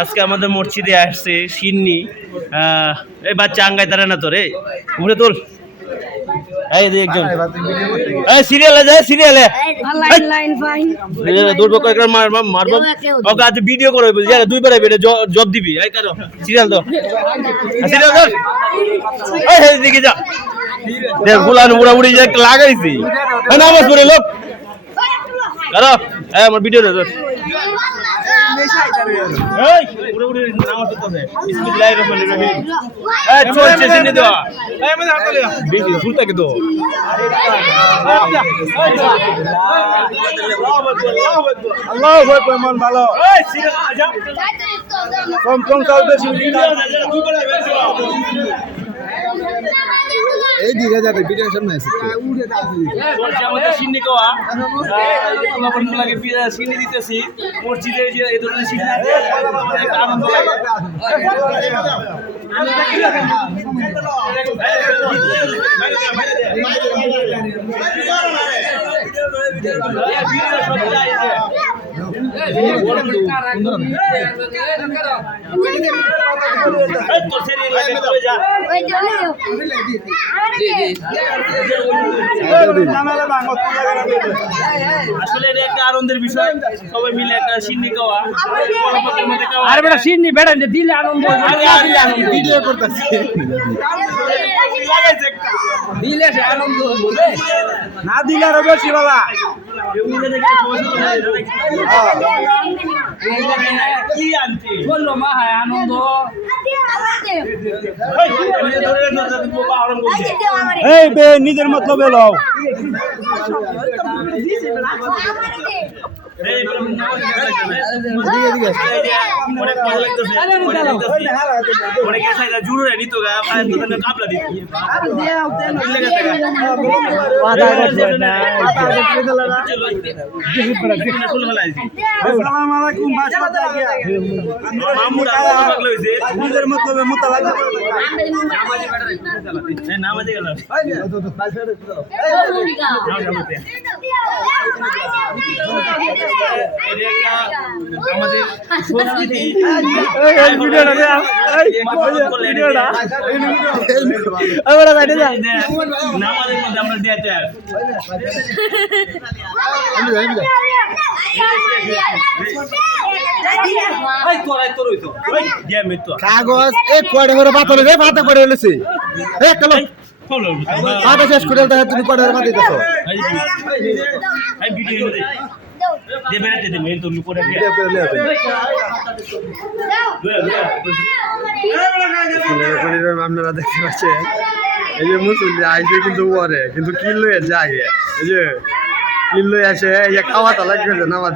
আজকে আমাদের মসজিদে আসছে সিন্নি এই বাচ্চা আঙ্গাই তারা না তোরে উঠে তোল এই যে একজন এই সিরিয়ালে যায় সিরিয়ালে দুর্ভোগ করে মারবো ওকে আজ ভিডিও করে দুইবার আইবে জব দিবি এই কারো সিরিয়াল দাও সিরিয়াল দাও এই দিকে যা দেখ ফুলান উড়া উড়ি যে লাগাইছি নামাজ পড়ে লোক কারো এই আমার ভিডিও দাও এই উড়া উড়ি নামাজ পড়তে বিসমিল্লাহির রহমানির রহিম এই চলছে সিন্নি দাও এই আমাদের হাতে বেশি ফুলটা কি তো আল্লাহু আকবার মান ভালো এই সিরিয়াল আজা কম কম চলবে এই দিকে যাবে ভিডিও সামনে আছে চলছে আমাদের সিন্নি কোয়া এই লাগে সিন্নি দিতেছি মসজিদে যে এই ধরনের সিন্নি আনন্দ আসলে এটা একটা আনন্দের বিষয় সবাই মিলে একটা সিন্নি খাওয়া আর বেটা সিন্নি বেটা দিলে আনন্দ ভিডিও করতেছি দিলে আনন্দ না দিলে আরো বেশি বলা কি আনছি বললো মা হ্যাঁ আনন্দ এই বে নিজের মতলবে লও নিজের মতলবে মোতা লাগবে নামাজে গেলাম আমাদের সংস্কৃতি নামাজের মধ্যে আমরা দিতে কাগজ এক কয়টা করে পাতলে রে মাথা করে এলেছে এক কালো মাথা শেষ করে দেখা তুমি কয়টা করে মাথা দিতেছো আপনারা দেখতে পাচ্ছেন এই যে মুসল্লি আইসে কিন্তু পরে কিন্তু কিল লয়ে যায় এই যে কিল লয়ে আসে খাওয়া তো লাগবে নামাজ